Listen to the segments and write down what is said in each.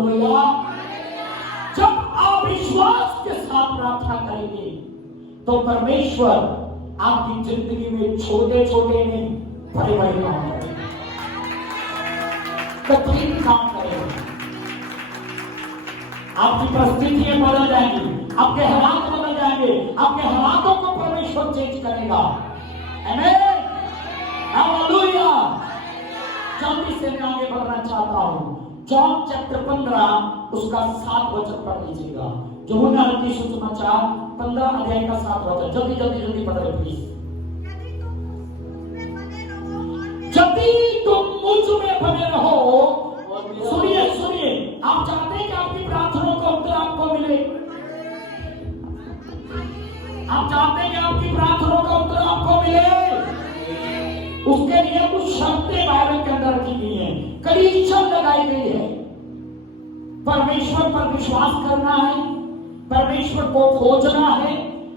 Hallelujah. जब आप विश्वास के साथ प्रार्थना करेंगे तो परमेश्वर आपकी जिंदगी में छोटे छोटे नहीं बड़े बड़े काम करेंगे, कठिन काम करेंगे। आपकी परिस्थितियां बदल जाएंगी, आपके हालात बदल जाएंगे, आपके हालातों को परमेश्वर चेंज करेगा। आमीन, हालेलुया। जल्दी से मैं आगे बढ़ना चाहता हूं। जॉन चैप्टर 15 उसका 7 वचन पढ़ लीजिएगा। यूहन्ना रचित सुसमाचार 15 अध्याय का 7 वचन। जल्दी जल्दी जल्दी पढ़ लो प्लीज। यदि तुम मुझ में बने रहो, सुनिए सुनिए, आप चाहते हैं कि आपकी प्रार्थनाओं का उत्तर आपको मिले? आप चाहते हैं कि आपकी प्रार्थनाओं का उत्तर आपको मिले? उसके लिए कुछ शर्तें बाइबल के अंदर रखी गई हैं, कंडीशन लगाई गई है। परमेश्वर पर विश्वास करना है, परमेश्वर को खोजना है,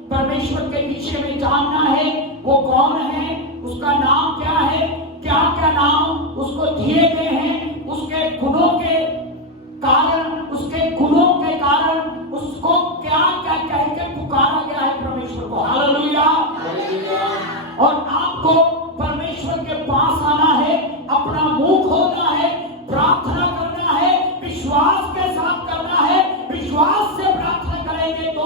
परमेश्वर के विषय में जानना है वो कौन है, उसका नाम क्या है, क्या क्या नाम उसको दिए गए हैं, उसके गुणों के कारण, उसके गुणों के कारण उसको क्या क्या कह के पुकारा गया है परमेश्वर को। हालेलुया। और आपको परमेश्वर के पास आना है, अपना मुंह खोलना है, प्रार्थना करना है, विश्वास के साथ करना है। विश्वास से प्रार्थना करेंगे तो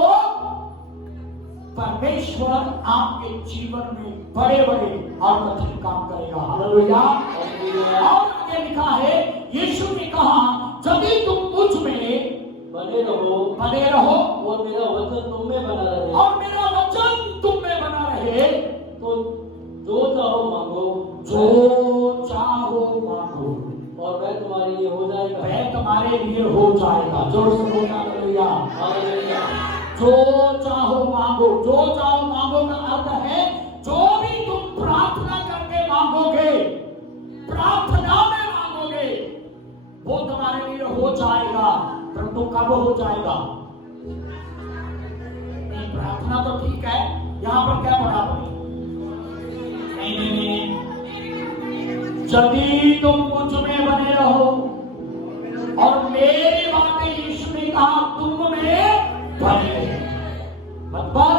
परमेश्वर आपके जीवन में बड़े बड़े और कठिन काम करेगा। हालेलुया। और आगे लिखा है, यीशु ने कहा यदि तुम मुझ में बने रहो और मेरा वचन तुम में बना रहे, और मेरा वचन तुम में बना रहे, तो जो चाहो मांगो, जो चाहो मांगो और वह तुम्हारे लिए हो जाएगा। वह तुम्हारे लिए हो जाएगा। जोर से बोलना हालेलुया। हालेलुया। जो चाहो मांगो, जो चाहो मांगो का अर्थ है जो भी तुम प्रार्थना करके मांगोगे, प्रार्थना में मांगोगे, वो तुम्हारे लिए हो जाएगा। परंतु कब हो जाएगा? नहीं, प्रार्थना तो ठीक है, यहां पर क्या पढ़ा? नहीं, यदि तुम मुझ में बने रहो और मेरी बातें, यीशु ने कहा, तुम में बने रहे, मतलब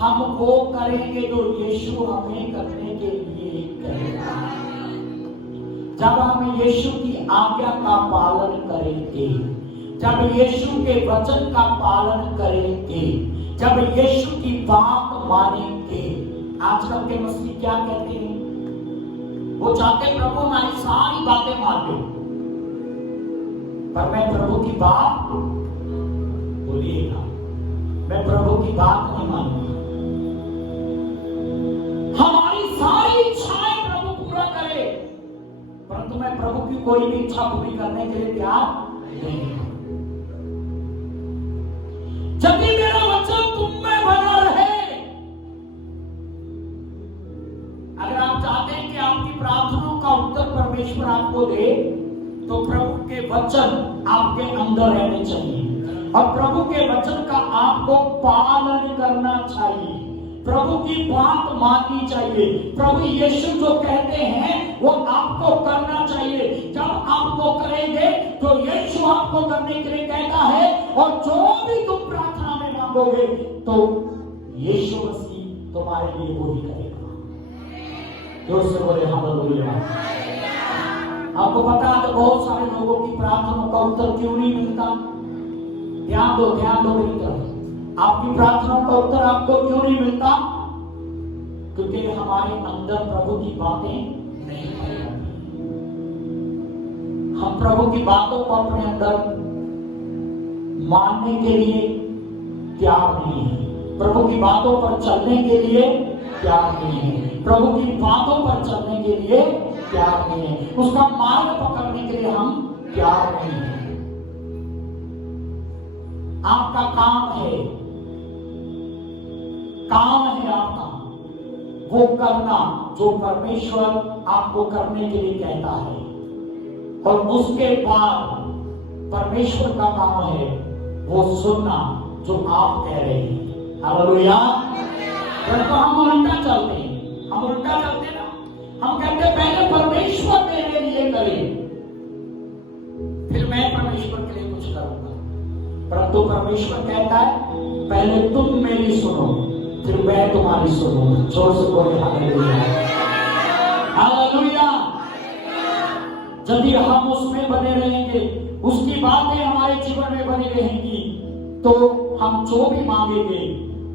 हम वो करेंगे जो यीशु हमें करने के लिए कहेगा। जब हम यीशु की आज्ञा का पालन करेंगे, जब यीशु के वचन का पालन करेंगे, जब यीशु की बात मानेंगे। आजकल के मसीह क्या कहते हैं? वो चाहते प्रभु हमारी सारी बातें मान लो, पर मैं प्रभु की बात, बोलिएगा, मैं प्रभु की बात नहीं मानूंगा। हमारी सारी इच्छाएं प्रभु पूरा करे, परंतु मैं प्रभु की कोई भी इच्छा पूरी करने के लिए तैयार नहीं हूं। जब भी मेरा वचन तुम में बना रहे, अगर आप चाहते हैं कि आपकी प्रार्थनाओं का उत्तर परमेश्वर आपको दे, तो प्रभु के वचन आपके अंदर रहने चाहिए और प्रभु के वचन का आपको पालन करना चाहिए, प्रभु की बात माननी चाहिए। प्रभु यीशु जो कहते हैं वो आपको करना चाहिए। जब आप वो करेंगे तो यीशु आपको करने के लिए कहता है, और जो भी तुम प्रार्थना में मांगोगे तो यीशु मसीह तुम्हारे लिए वो ही करेगा। जोर से बोले हालेलुया। आपको पता है बहुत सारे लोगों की प्रार्थनाओं का उत्तर क्यों नहीं मिलता? ध्यान दो मेरी तरफ। आपकी प्रार्थनाओं का उत्तर आपको क्यों नहीं मिलता? क्योंकि हमारे अंदर प्रभु की बातें नहीं पाई जाती। हम प्रभु की बातों को अपने अंदर मानने के लिए तैयार नहीं है, प्रभु की बातों पर चलने के लिए तैयार नहीं है, प्रभु की बातों पर चलने के लिए तैयार नहीं है, उसका मार्ग पकड़ने के लिए हम तैयार नहीं है। आपका काम है आपका वो करना जो परमेश्वर आपको करने के लिए कहता है, और उसके बाद परमेश्वर का काम है वो सुनना जो आप कह रहे हैं। हालेलुया। तो हम उल्टा चलते हैं, ना, हम कहते हैं पहले परमेश्वर मेरे लिए करे, फिर मैं मैं परमेश्वर के लिए कुछ करूंगा, परंतु परमेश्वर कहता है पहले तुम मेरी सुनो, फिर मैं तुम्हारी सुनूंगा। जोर से बोले हालेलुया, हालेलुया। यदि हम उसमें बने रहेंगे, उसकी बातें हमारे जीवन में बनी रहेंगी, तो हम जो भी मांगेंगे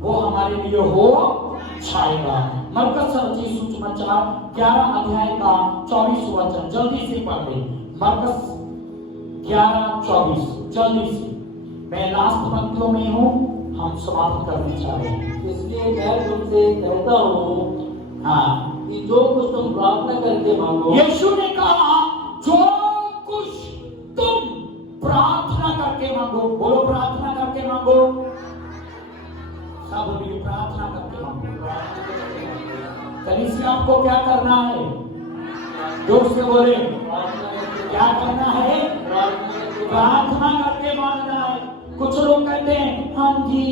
वो हमारे लिए हो जाएगा। मरकस रचित सुसमाचार 11 अध्याय का 24 वचन जल्दी से पढ़ ले। मरकस 11:24 जल्दी से, मैं लास्ट पंक्तियों में हूँ, हम समाप्त करने चाह रहे हैं। इसलिए मैं तुमसे कहता हूँ हाँ, कि जो कुछ तुम प्रार्थना करके मांगो, यीशु ने कहा जो कुछ तुम प्रार्थना करके मांगो, बोलो प्रार्थना करके मांगो, सब बोलिए प्रार्थना करके मांगो। कलीसिया आपको क्या करना है? जोर से बोले, क्या करना है? प्रार्थना करके मांगना है। कुछ लोग कहते हैं हाँ जी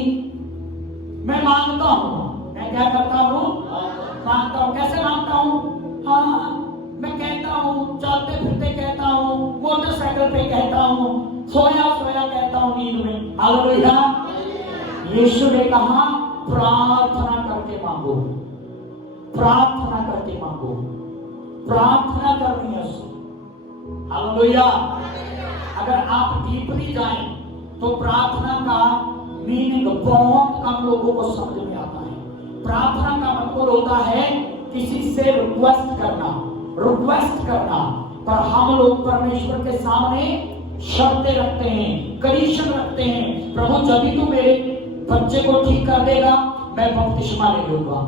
मैं मांगता हूँ, मैं क्या करता हूँ? मांगता हूँ। कैसे मांगता हूँ? हाँ मैं कहता हूँ, चलते फिरते कहता हूँ, मोटरसाइकिल पे कहता हूँ, सोया सोया कहता हूँ नींद में। हालेलुया। यीशु ने कहा प्रार्थना करके मांगो, प्रार्थना करके मांगो, प्रार्थना करनी है। हालेलुया। अगर आप डीपली जाएं तो प्रार्थना का मीनिंग बहुत कम लोगों को समझ में आता है। प्रार्थना का मतलब होता है किसी से रिक्वेस्ट करना, रिक्वेस्ट करना। पर हम लोग परमेश्वर के सामने शर्तें रखते हैं, कंडीशन रखते हैं। प्रभु जब भी तू मेरे बच्चे को ठीक कर देगा मैं बपतिस्मा ले लूंगा,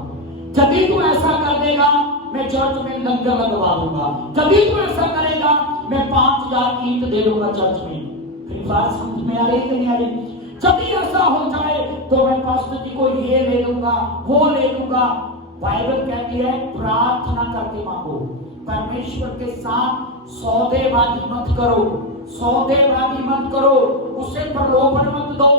जब भी तू ऐसा कर देगा मैं चर्च में लंगर लगवा दूंगा, जब भी तू ऐसा करेगा मैं 5000 ईंट दे दूंगा चर्च में। फिर बात समझ में आ रही कि नहीं आ रही? जब भी ऐसा हो जाए तो मैं पास्टर जी को ये ले लूंगा, वो ले लूंगा। बाइबल कहती है प्रार्थना करके मांगो। परमेश्वर के साथ सौदेबाजी मत करो, सौदेबाजी मत करो, उसे प्रलोभन मत दो,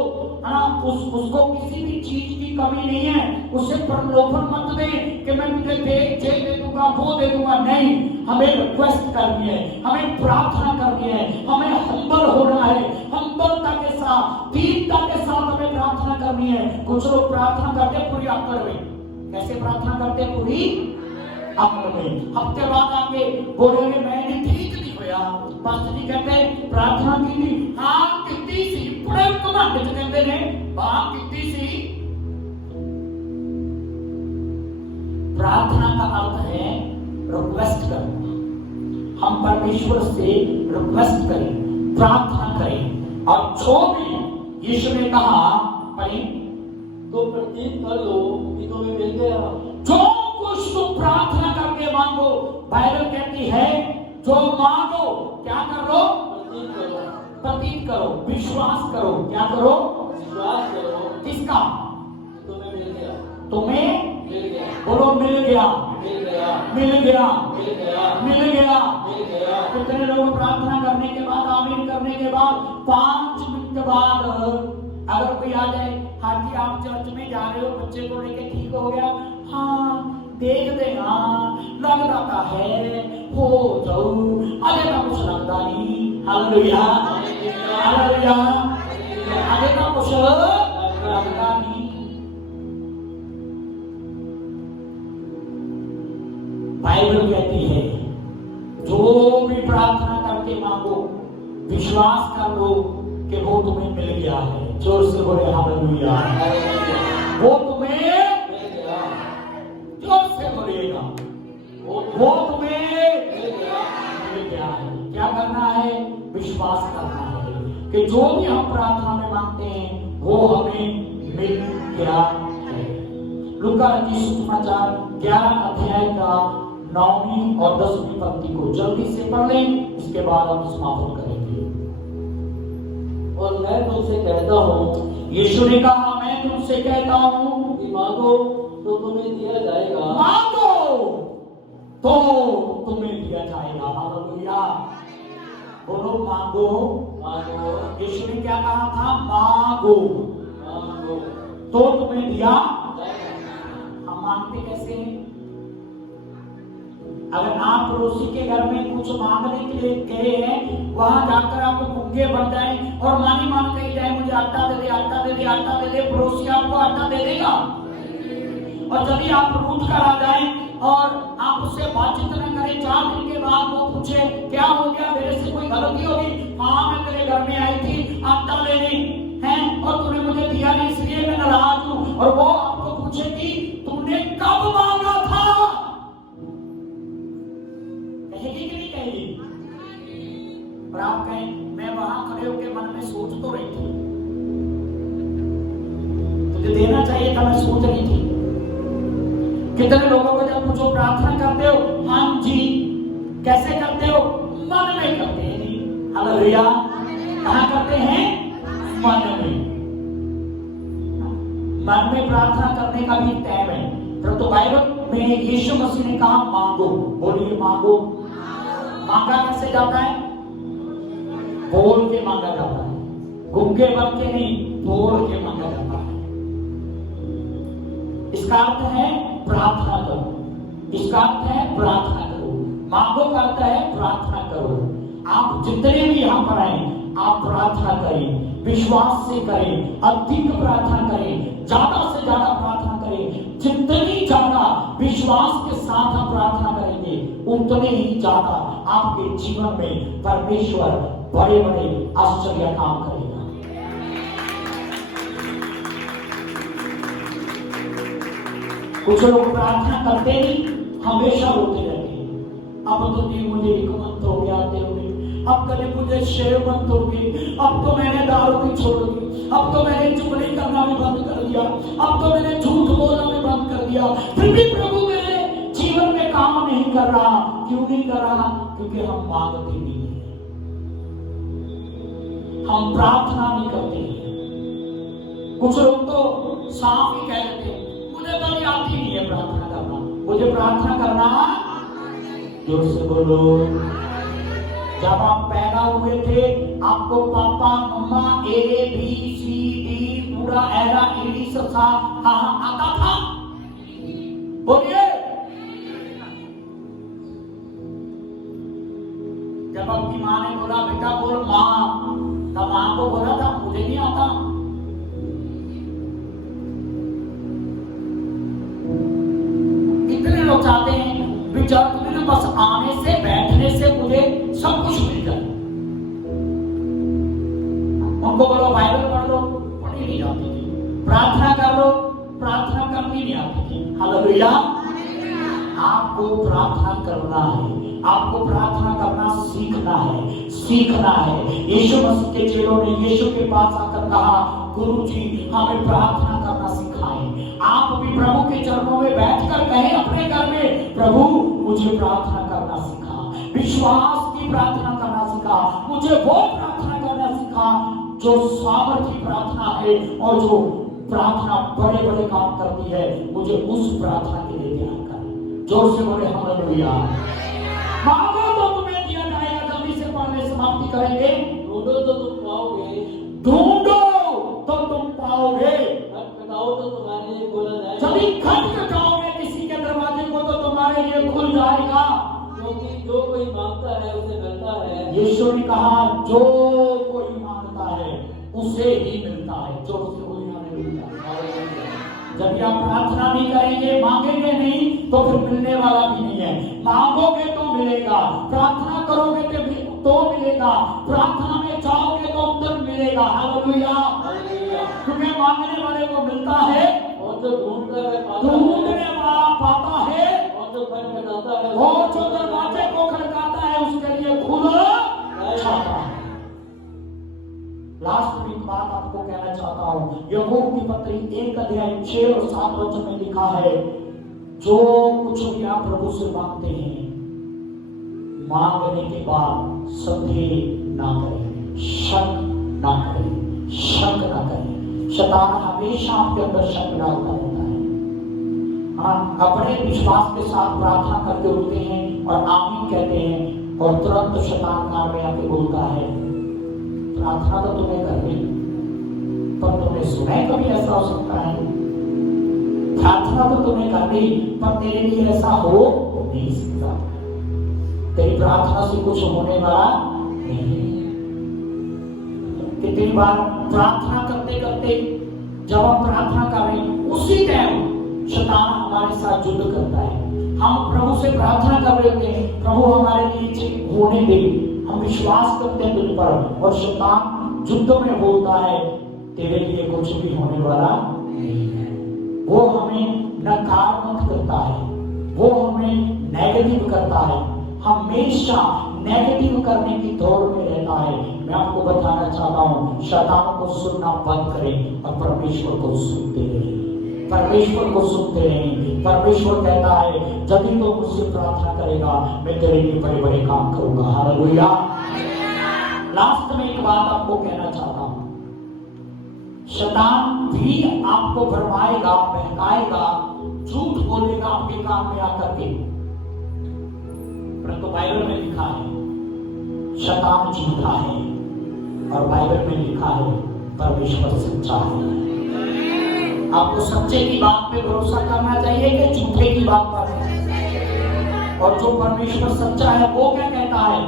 है ना? उसको किसी भी चीज की कमी नहीं है, उसे प्रलोभन मत दे कि मैं तुझे ये दे दूंगा, वो दे दूंगा। नहीं, हमें रिक्वेस्ट करनी है, हमें प्रार्थना करनी है, हमें हम्बल होना है, हम्बलता के साथ, दीनता के साथ हमें प्रार्थना करनी है। कुछ लोग प्रार्थना करते पूरी अक्ल में। कैसे प्रार्थना करते? पूरी अक्ल में। हफ्ते बाद आके बोलेंगे मैं ठीक नहीं होया, पास्टर जी कहते प्रार्थना की थी, हाँ कितनी सी बड़े कमांड कहते ने, हाँ कितनी सी। प्रार्थना का अर्थ है रिक्वेस्ट करना। हम परमेश्वर से रिक्वेस्ट करें, प्रार्थना करें, और जो भी यीशु ने कहा पढ़ें तो प्रतीत कर लो कि तुम्हें मिल गया। जो कुछ तुम प्रार्थना करके मांगो, बाइबल कहती है जो मांगो क्या करो? प्रतीत करो, प्रतीत करो, विश्वास करो। क्या करो? विश्वास करो। किसका? तुम्हें मिल गया, तुम्हें मिल गया, बोलो मिल गया, मिल गया, मिल गया, मिल गया, मिल गया। मिल गया। कितने लोग प्रार्थना करने के बाद, आमीन करने के बाद 5 मिनट बाद अगर कोई आ जाए, हाँ जी आप चर्च में जा रहे हो, बच्चे को लेके ठीक हो गया, हाँ देखते हाँ लगता है हो जाओ, अरे ना कुछ लगता नहीं। हालेलुया, हालेलुया, अरे ना कुछ लगता नहीं। बाइबल कहती है जो भी प्रार्थना करके मांगो विश्वास कर लो कि वो तुम्हें मिल गया है। जोर से बोले हालेलुया। वो तुम्हें मिल गया, जोर से बोलिएगा, वो तुम्हें मिल गया। मिल गया है। क्या करना है? विश्वास करना है कि जो भी हम प्रार्थना में मांगते हैं वो हमें मिल गया है। लूका रचित सुसमाचार 11 अध्याय का 9वीं और 10वीं पंक्ति को जल्दी से पढ़ लें, इसके बाद हम समापन करेंगे। और मैं तुमसे कहता हूँ, यीशु ने कहा मैं तुमसे कहता हूँ कि मांगो तो तुम्हें दिया जाएगा, मांगो तो तुम्हें दिया जाएगा। हालेलुया, बोलो मांगो। मांगो, यीशु ने क्या कहा था? मांगो मांगो तो तुम्हें दिया। जाएगा। हम मांगते कैसे हैं? अगर आप पड़ोसी के घर में कुछ मांगने के लिए गए हैं, वहां जाकर आप भूखे बन जाए और मानी मान कही जाए मुझे आटा दे दे, आटा दे दे, आटा दे दे, पड़ोसी आपको आटा दे देगा? और जब आप रूठ कर आ जाए और आप उससे बातचीत न करें, 4 दिन के बाद वो पूछे क्या हो गया, मेरे से कोई गलती होगी? हाँ, मैं तेरे घर में आई थी आटा लेने है और तूने मुझे दिया नहीं, इसलिए मैं नाराज हूं। और वो आपको पूछे कि तूने कब मांगा था? कहेगी कि नहीं कहेगी? और आप कहें मैं वहां खड़े होकर मन में सोच तो रही थी, तुझे देना चाहिए था, मैं सोच रही थी। कितने लोगों को जब पूछो प्रार्थना करते हो, हाँ जी, कैसे करते हो? मन में करते हैं जी। हालेलुया। कहां करते हैं? मन में। मन में प्रार्थना करने का भी टाइम है। परंतु बाइबल में यीशु मसीह ने कहा मांगो। बोलिए मांगो। मांगा कैसे जाता है? बोल के मांगा जाता है, गूंगे बन के नहीं, बोल के मांगा जाता है। इसका अर्थ है प्रार्थना करो। इसका अर्थ है प्रार्थना करो। मांगो का अर्थ है प्रार्थना करो। आप जितने भी यहां पर आए, आप प्रार्थना करें, विश्वास से करें, अधिक प्रार्थना करें, ज्यादा से ज्यादा प्रार्थना करें। जितनी ज्यादा विश्वास के साथ आप प्रार्थना करेंगे, उतने ही ज्यादा आपके जीवन में परमेश्वर बड़े बड़े आश्चर्य काम करेगा। कुछ लोग प्रार्थना करते ही हमेशा रोते रहते हैं। अब तो दिल मुझे रिकमंत हो गया, अब कभी मुझे शेरबंद हो गई, अब तो मैंने दारू भी छोड़ दी, अब तो मैंने चुगली करना भी बंद कर दिया, अब तो मैंने झूठ बोलना भी बंद कर दिया, फिर भी प्रभु मेरे जीवन में काम नहीं कर रहा। क्यों नहीं कर रहा? क्योंकि हम मांगते नहीं है, हम प्रार्थना नहीं करते हैं। कुछ लोग तो साफ ही कह देते हैं मुझे तो भी आती नहीं है प्रार्थना करना, मुझे प्रार्थना करना। जोर से बोलो। जब आप पैदा हुए थे, आपको पापा मम्मा ABCD पूरा ऐरा एड़ी ससा आता था? बोलिए। जब आपकी माँ ने बोला बेटा बोल माँ, तब माँ को बोला था मुझे नहीं आता। इतने लोग चाहते हैं विचार में बस आने से बैठने से मुझे सब कुछ मिल जाए। उनको बोलो बाइबल पढ़ लो, पढ़ी नहीं जाती थी। प्रार्थना कर लो, प्रार्थना करनी नहीं आती थी। हालेलुया। आपको प्रार्थना करना है, आपको प्रार्थना करना सीखना है, सीखना है। यीशु मसीह के चेलों ने यीशु के पास आकर कहा गुरु जी हमें प्रार्थना करना सिखाएं। आप भी प्रभु के चरणों में बैठकर कहें अपने घर में, प्रभु मुझे प्रार्थना करना सिखा, विश्वास की प्रार्थना करना सिखा, मुझे वो प्रार्थना करना सिखा जो सामर्थी प्रार्थना है और जो प्रार्थना बड़े बड़े काम करती है। मुझे उस प्रार्थना के लिए ध्यान कर। जोर से बोले हालेलुया। मांगो तो तुम्हें दिया जाएगा। जल्दी से पढ़ने समाप्ति करेंगे। ढूंढो तो तुम पाओगे, ढूंढो तो तुम पाओगे, खटखटाओ तो तुम्हारे लिए खोला जाएगा। जब खटखटाओगे किसी के दरवाजे को तो तुम्हारे लिए खुल जाएगा। क्योंकि जो कोई मांगता है उसे मिलता है। यीशु ने कहा जो कोई मांगता है उसे ही मिलता है। जो उसे कोई मिलता है। जब आप प्रार्थना नहीं करेंगे, मांगेंगे नहीं, तो फिर मिलने वाला भी नहीं है। मांगोगे तो मिलेगा, प्रार्थना करोगे तो मिलेगा, प्रार्थना में जाओगे तो उत्तर मिलेगा। हालेलुया। क्योंकि मांगने वाले को मिलता है और जो ढूंढता है ढूंढने वाला पाता है, और जो खटखटाता है और जो दरवाजे को खटखटाता है उसके लिए खुल जाता है। लास्ट में एक बात आपको कहना चाहता हूं। याकूब की पत्री 1 अध्याय 6 और 7 वचन में लिखा है जो कुछ भी आप प्रभु से मांगते हैं, मांगने के बाद संदेह ना करें, शक ना करें, शक ना करें। शैतान हमेशा आपके अंदर शक डालता रहता है। हाँ, अपने विश्वास के साथ प्रार्थना करके उठते हैं और आमीन कहते हैं और तुरंत शैतान कान में आके बोलता है प्रार्थना तो तुम्हें करनी, पर तुमने सुना है कभी ऐसा हो सकता है? प्रार्थना तो तुम्हें करनी, पर तेरे लिए ऐसा हो नहीं सकता। तेरी प्रार्थना से कुछ होने वाला नहीं। कितनी बार प्रार्थना करते करते जब हम प्रार्थना कर रहे हैं उसी टाइम शैतान हमारे साथ युद्ध करता है। हम प्रभु से प्रार्थना कर रहे होते हैं, प्रभु हमारे लिए होने दे, हम विश्वास करते हैं तुझ पर, और शैतान युद्ध में बोलता है तेरे लिए कुछ भी होने वाला नहीं है। वो हमें नकारात्मक करता है, वो हमें नेगेटिव करता है, हमेशा नेगेटिव करने की दौड़ में रहता है। मैं आपको बताना चाहता हूं, शैतान को सुनना बंद करें और परमेश्वर को सुनते रहें। परमेश्वर को सुनते रहेंगे। परमेश्वर कहता है जब भी तो मुझसे प्रार्थना करेगा मैं तेरे लिए बड़े बड़े काम करूंगा। हालेलुया। लास्ट में एक बात आपको कहना चाहता हूं, शैतान भी आपको भरमाएगा, बहकाएगा, झूठ बोलेगा आपके काम में आकर के, परंतु बाइबल में लिखा है शैतान झूठा है और बाइबल में लिखा है परमेश्वर सच्चा है। आपको सच्चे की बात पे भरोसा करना चाहिए कि झूठे की बात पर? और जो परमेश्वर सच्चा है वो क्या कहता है,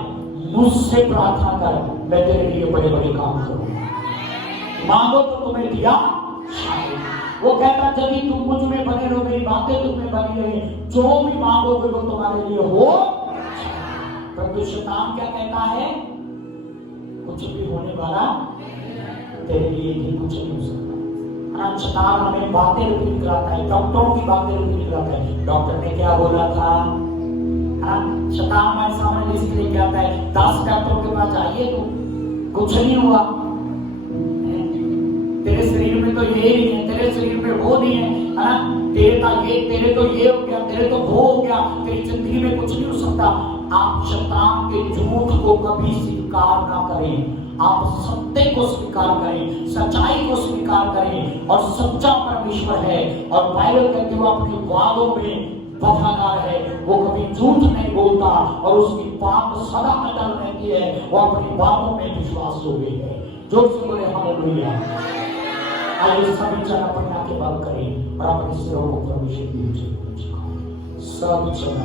मुझसे प्रार्थना कर मैं तेरे लिए बड़े बड़े काम करूंगा, मांगो तो तुम्हें दिया। वो कहता यदि तुम मुझ में बने रहो, मेरी बातें तुम में बनी रहे, जो भी मांगोगे वो तुम्हारे लिए हो। परंतु शैतान क्या कहता है, कुछ भी होने वाला तेरे लिए भी कुछ नहीं हो सकता। शैतान हमें बातें रिपीट कराता है, डॉक्टरों की बातें रिपीट कराता है, डॉक्टर ने क्या बोला था। शैतान हमारे सामने लिस्ट लेके आता है, 10 डॉक्टरों के पास जाइए तो कुछ नहीं हुआ, तेरे शरीर में तो ये नहीं है, तेरे शरीर में वो नहीं है, तेरे तो ये हो गया, तेरे तो वो हो गया, तेरी जिंदगी में कुछ नहीं हो सकता। आप शैतान के झूठ को कभी स्वीकार ना करें, आप सत्य को स्वीकार करें, सच्चाई को स्वीकार करें, और सच्चा परमेश्वर है और बाइबल कहते हुए अपने वादों में वफादार है, वो कभी झूठ नहीं बोलता और उसकी बात सदा अटल रहती है, वो अपनी बातों में विश्वास योग्य है। जोर से बोले हालेलुया। आइए सभी जन अपने आंखें बंद करें और अपने सिरों को परमेश्वर की ओर झुकाएं। सब जन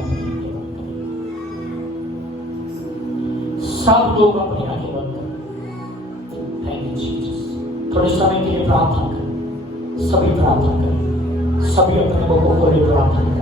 सब लोग अपनी आंखें बंद करें। Thank you Jesus. थोड़े समय के लिए प्रार्थना करें, सभी प्रार्थना करें, सभी अपने को खोले प्रार्थना करें।